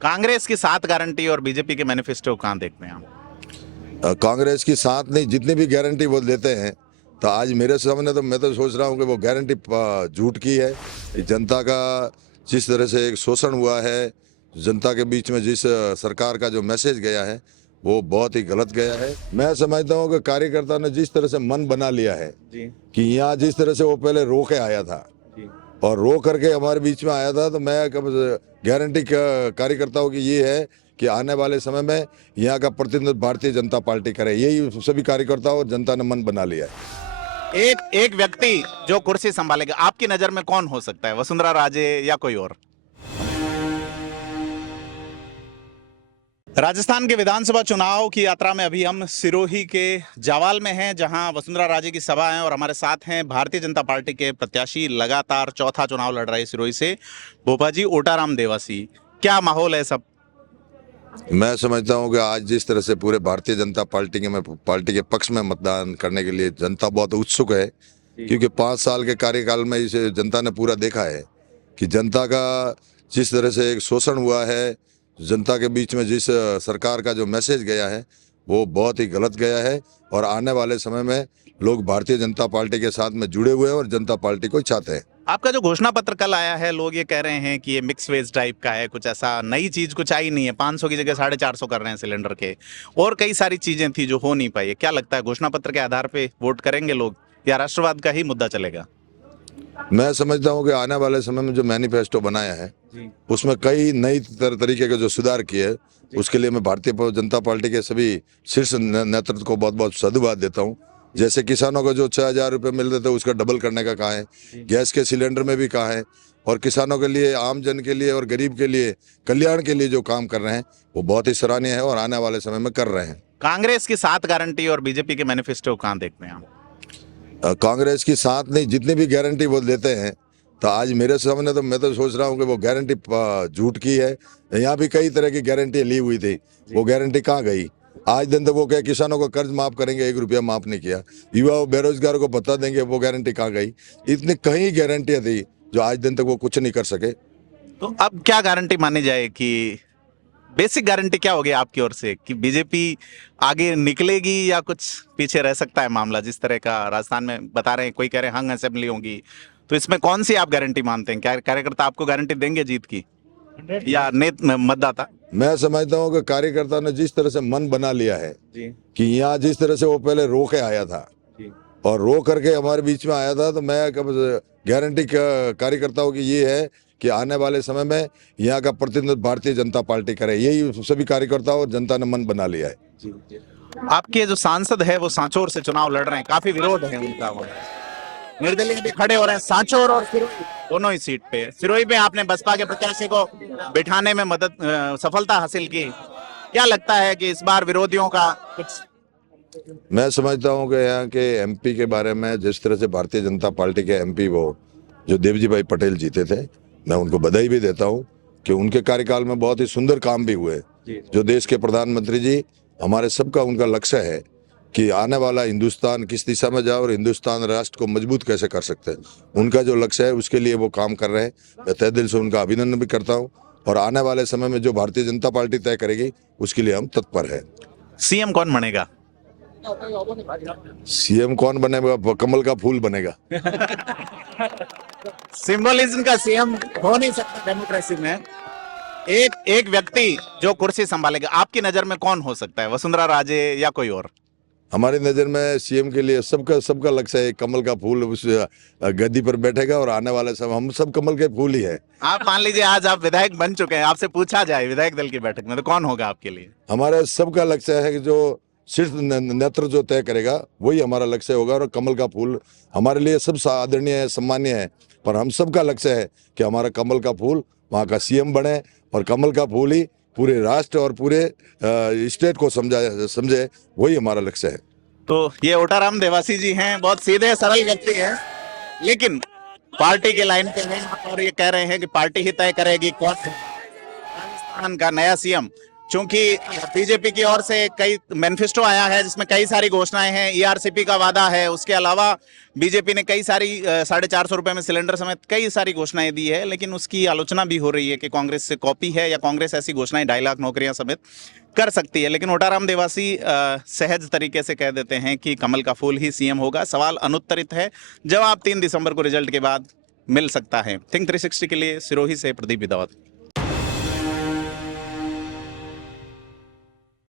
कांग्रेस की 7 गारंटी और बीजेपी के मैनिफेस्टो कहाँ देखते हैं आप? कांग्रेस की साथ नहीं, जितनी भी गारंटी वो देते हैं, तो आज मेरे सामने तो मैं तो सोच रहा हूँ कि वो गारंटी झूठ की है। कि जनता का जिस तरह से एक शोषण हुआ है, जनता के बीच में जिस सरकार का जो मैसेज गया है वो बहुत ही गलत गया है। मैं समझता हूँ कि कार्यकर्ता ने जिस तरह से मन बना लिया है जी कि यहाँ जिस तरह से वो पहले रो के आया था जी। और रो करके हमारे बीच में आया था, तो मैं कब गारंटी कार्यकर्ताओं की ये है कि आने वाले समय में यहाँ का प्रतिनिधित्व भारतीय जनता पार्टी करे। यही सभी कार्यकर्ताओं और जनता ने मन बना लिया है। एक एक व्यक्ति जो कुर्सी संभालेगा, आपकी नजर में कौन हो सकता है? वसुंधरा राजे या कोई और? राजस्थान के विधानसभा चुनाव की यात्रा में अभी हम सिरोही के जावाल में हैं, जहां वसुंधरा राजे की सभा है और हमारे साथ हैं भारतीय जनता पार्टी के प्रत्याशी, लगातार चौथा चुनाव लड़ रहे सिरोही से भोपाजी ओटाराम देवासी। क्या माहौल है सब? मैं समझता हूँ कि आज जिस तरह से पूरे भारतीय जनता पार्टी के पक्ष में मतदान करने के लिए जनता बहुत उत्सुक है, क्योंकि 5 साल के कार्यकाल में इसे जनता ने पूरा देखा है कि जनता का जिस तरह से एक शोषण हुआ है, जनता के बीच में जिस सरकार का जो मैसेज गया है वो बहुत ही गलत गया है। और आने वाले समय में लोग भारतीय जनता पार्टी के साथ में जुड़े हुए हैं और जनता पार्टी को चाहते हैं। आपका जो घोषणा पत्र कल आया है, लोग ये कह रहे हैं कि ये मिक्स वेज टाइप का है, कुछ ऐसा नई चीज कुछ आई नहीं है। 500 की जगह 450 कर रहे हैं सिलेंडर के, और कई सारी चीजें थी जो हो नहीं पाई है। क्या लगता है, घोषणा पत्र के आधार पे वोट करेंगे लोग या राष्ट्रवाद का ही मुद्दा चलेगा? मैं समझता हूँ कि आने वाले समय में जो मैनिफेस्टो बनाया है उसमें कई नई तरीके के जो सुधार किए, उसके लिए मैं भारतीय जनता पार्टी के सभी शीर्ष नेतृत्व को बहुत बहुत साधुवाद देता हूँ। जैसे किसानों को जो 6,000 रुपये मिल रहे थे उसका डबल करने का कहा है, गैस के सिलेंडर में भी कहा है, और किसानों के लिए, आम जन के लिए और गरीब के लिए कल्याण के लिए जो काम कर रहे हैं वो बहुत ही सराहनीय है और आने वाले समय में कर रहे हैं। कांग्रेस की 7 गारंटी और बीजेपी के मैनिफेस्टो कहाँ देखते हैं आप? कांग्रेस की साथ नहीं, जितनी भी गारंटी वो देते हैं, तो आज मेरे सामने तो मैं तो सोच रहा हूँ कि वो गारंटी झूठ की है। यहाँ भी कई तरह की गारंटी ली हुई थी, वो गारंटी कहाँ गई? आज दिन तक वो क्या किसानों को कर्ज माफ करेंगे, 1 रुपया माफ नहीं किया। युवा बेरोजगारों को बता देंगे, वो गारंटी कहाँ गई? इतनी कई गारंटियां थी जो आज दिन तक वो कुछ नहीं कर सके। तो अब क्या गारंटी मानी जाए कि बेसिक गारंटी क्या होगी आपकी ओर से, कि बीजेपी आगे निकलेगी या कुछ पीछे रह सकता है मामला? जिस तरह का राजस्थान में बता रहे हैं, कोई कह रहे हैं हंग असेंबली होगी, तो इसमें कौन सी आप गारंटी मानते हैं? क्या कार्यकर्ता आपको गारंटी देंगे जीत की या मतदाता? मैं समझता हूँ कि कार्यकर्ता ने जिस तरह से मन बना लिया है कि यहाँ जिस तरह से वो पहले रो के आया था और रो करके हमारे बीच में आया था, तो मैं कब गारंटी कार्यकर्ताओं की ये है कि आने वाले समय में यहाँ का प्रतिनिधित्व भारतीय जनता पार्टी करे। यही सभी कार्यकर्ताओं और जनता ने मन बना लिया है। आपके जो सांसद है वो सांचौर से चुनाव लड़ रहे हैं, काफी विरोध है उनका, वो निर्दलीय भी खड़े हो रहे हैं सांचौर और सिरोही दोनों ही सीट पे। सिरोही पे आपने बसपा के प्रत्याशी को बिठाने में सफलता हासिल की। क्या लगता है कि इस बार विरोधियों का कुछ? मैं समझता हूँ कि यहाँ के एमपी के बारे में, जिस तरह से भारतीय जनता पार्टी के एमपी वो जो देवजी भाई पटेल जीते थे, मैं उनको बधाई भी देता हूँ कि उनके कार्यकाल में बहुत ही सुंदर काम भी हुए। जो देश के प्रधानमंत्री जी, हमारे सबका उनका लक्ष्य है कि आने वाला हिंदुस्तान किस दिशा में जाए और हिंदुस्तान राष्ट्र को मजबूत कैसे कर सकते हैं, उनका जो लक्ष्य है उसके लिए वो काम कर रहे हैं। मैं तहे दिल से उनका अभिनंदन भी करता हूँ और आने वाले समय में जो भारतीय जनता पार्टी तय करेगी उसके लिए हम तत्पर है। सीएम कौन बनेगा? सीएम कौन बनेगा? कमल का फूल बनेगा। सिंबलिज्म का सीएम हो नहीं सकता डेमोक्रेसी में। एक एक व्यक्ति जो कुर्सी संभालेगा, आपकी नजर में कौन हो सकता है? वसुंधरा राजे या कोई और? हमारी नजर में सीएम के लिए सबका लक्ष्य है, कमल का फूल उस गद्दी पर बैठेगा और आने वाले समय हम सब कमल के फूल ही है। आप मान लीजिए आज आप विधायक बन चुके हैं, आपसे पूछा जाए विधायक दल की बैठक में, तो कौन होगा आपके लिए? हमारे सबका लक्ष्य है कि जो शीर्ष नेतृत्व जो तय करेगा वही हमारा लक्ष्य होगा। और कमल का फूल हमारे लिए सब आदरणीय है, सम्मानीय है, पर हम सबका लक्ष्य है कि हमारा कमल का फूल वहाँ का सीएम बने और कमल का फूल ही पूरे राष्ट्र और पूरे स्टेट को समझे, वही हमारा लक्ष्य है। तो ये ओटाराम देवासी जी हैं, बहुत सीधे सरल व्यक्ति हैं, लेकिन पार्टी के लाइन पे हैं और ये कह रहे हैं कि पार्टी ही तय करेगी कौन राजस्थान का नया सीएम। चूंकि बीजेपी की ओर से कई मैनिफेस्टो आया है जिसमें कई सारी घोषणाएं हैं, ईआरसीपी का वादा है, उसके अलावा बीजेपी ने कई सारी 450 रुपए में सिलेंडर समेत कई सारी घोषणाएं दी है, लेकिन उसकी आलोचना भी हो रही है कि कांग्रेस से कॉपी है या कांग्रेस ऐसी घोषणाएं 2.5 लाख नौकरियां समेत कर सकती है। लेकिन ओटाराम देवासी सहज तरीके से कह देते हैं कि कमल का फूल ही सीएम होगा। सवाल अनुत्तरित है, जवाब 3 दिसंबर को रिजल्ट के बाद मिल सकता है। थिंक 360 के लिए सिरोही से प्रदीप विदावत।